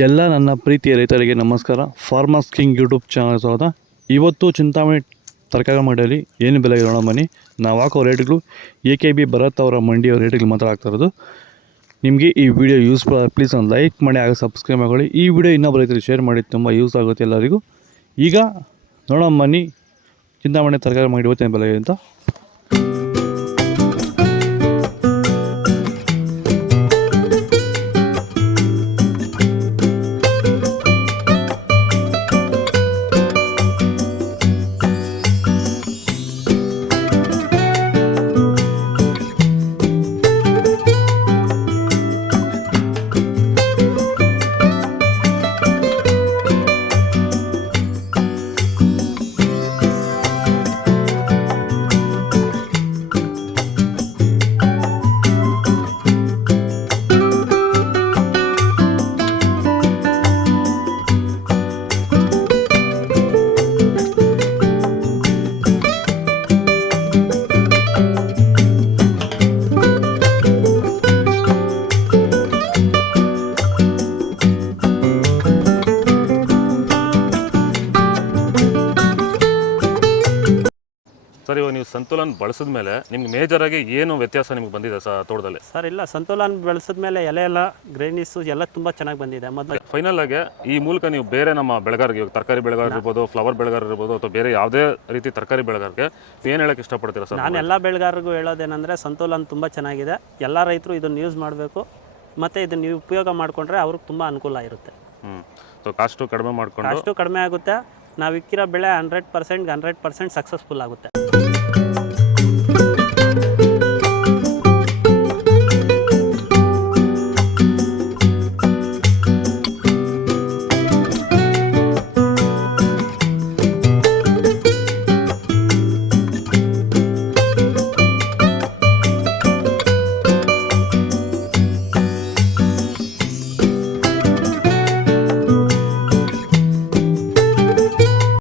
ಎಲ್ಲ ನನ್ನ ಪ್ರೀತಿಯ ರೈತರಿಗೆ ನಮಸ್ಕಾರ. ಫಾರ್ಮರ್ಸ್ ಕಿಂಗ್ ಯೂಟ್ಯೂಬ್ ಚಾನಲ್ ಸ್ವಾಗತ. ಇವತ್ತು ಚಿಂತಾಮಣಿ ತರಕಾರಿ ಮಂಡಿಯಲ್ಲಿ ಏನು ಬೆಲೆ ಇರೋಣ ಬನ್ನಿ. ನಾವು ಹಾಕೋ ರೇಟ್ಗಳು AKB ಭರತ್ ಅವರ ಮಂಡಿಯ ರೇಟ್ಗಳು ಮಾತ್ರ ಆಗ್ತಾ ಇರೋದು. ನಿಮಗೆ ಈ ವಿಡಿಯೋ ಯೂಸ್ಫುಲ್ ಆಗಿ ಪ್ಲೀಸ್ ಒಂದು ಲೈಕ್ ಮಾಡಿ, ಆಗ ಸಬ್ಸ್ಕ್ರೈಬ್ ಮಾಡಿ. ಈ ವಿಡಿಯೋ ಇನ್ನೊಬ್ಬ ರೈತರಿಗೆ ಶೇರ್ ಮಾಡಿ, ತುಂಬ ಯೂಸ್ ಆಗುತ್ತೆ ಎಲ್ಲರಿಗೂ. ಈಗ ನೋಡೋಣ ಬನ್ನಿ ಚಿಂತಾಮಣಿ ತರಕಾರಿ ಮಂಡಿ ಇವತ್ತಿನ ಬೆಲೆ ಅಂತ. ಸರ್, ಇವಾಗ ನೀವು ಸಂತುಲನ್ ಬಳಸಿದ ಮೇಲೆ ನಿಮ್ಗೆ ಮೇಜರ್ ಆಗಿ ಏನು ವ್ಯತ್ಯಾಸ ನಿಮ್ಗೆ ಬಂದಿದೆ ತೋಟದಲ್ಲಿ? ಸರ್ ಇಲ್ಲ, ಸಂತುಲನ್ ಬೆಳೆಸಿದ ಮೇಲೆ ಎಲೆ ಎಲ್ಲ ಗ್ರೈನಿಸು ಎಲ್ಲ ತುಂಬ ಚೆನ್ನಾಗಿ ಬಂದಿದೆ. ಮೊದಲು ಫೈನಲ್ ಆಗಿ ಈ ಮೂಲಕ ನೀವು ಬೇರೆ ನಮ್ಮ ಬೆಳೆಗಾರರಿಗೆ, ತರಕಾರಿ ಬೆಳೆಗಾರ ಇರ್ಬೋದು, ಫ್ಲವರ್ ಬೆಳೆಗಾರ ಇರ್ಬೋದು, ಅಥವಾ ಬೇರೆ ಯಾವುದೇ ರೀತಿ ತರಕಾರಿ ಬೆಳೆಗಾರರಿಗೆ ಏನು ಹೇಳಕ್ಕೆ ಇಷ್ಟಪಡ್ತೀರಾ ಸರ್? ನಾನು ಎಲ್ಲ ಬೆಳೆಗಾರರಿಗೂ ಹೇಳೋದೇನೆಂದರೆ ಸಂತುಲನ್ ತುಂಬ ಚೆನ್ನಾಗಿದೆ. ಎಲ್ಲ ರೈತರು ಇದನ್ನು ಯೂಸ್ ಮಾಡಬೇಕು, ಮತ್ತು ಇದನ್ನು ನೀವು ಉಪಯೋಗ ಮಾಡಿಕೊಂಡ್ರೆ ಅವ್ರಿಗೆ ತುಂಬ ಅನುಕೂಲ ಇರುತ್ತೆ. ಸೊ ಕಾಸ್ಟು ಕಡಿಮೆ ಮಾಡಿಕೊಂಡು ಕಾಸ್ಟು ಕಡಿಮೆ ಆಗುತ್ತೆ. ನಾವು ಇಕ್ಕಿರೋ ಬೆಳೆ 100% ಸಕ್ಸಸ್ಫುಲ್ ಆಗುತ್ತೆ.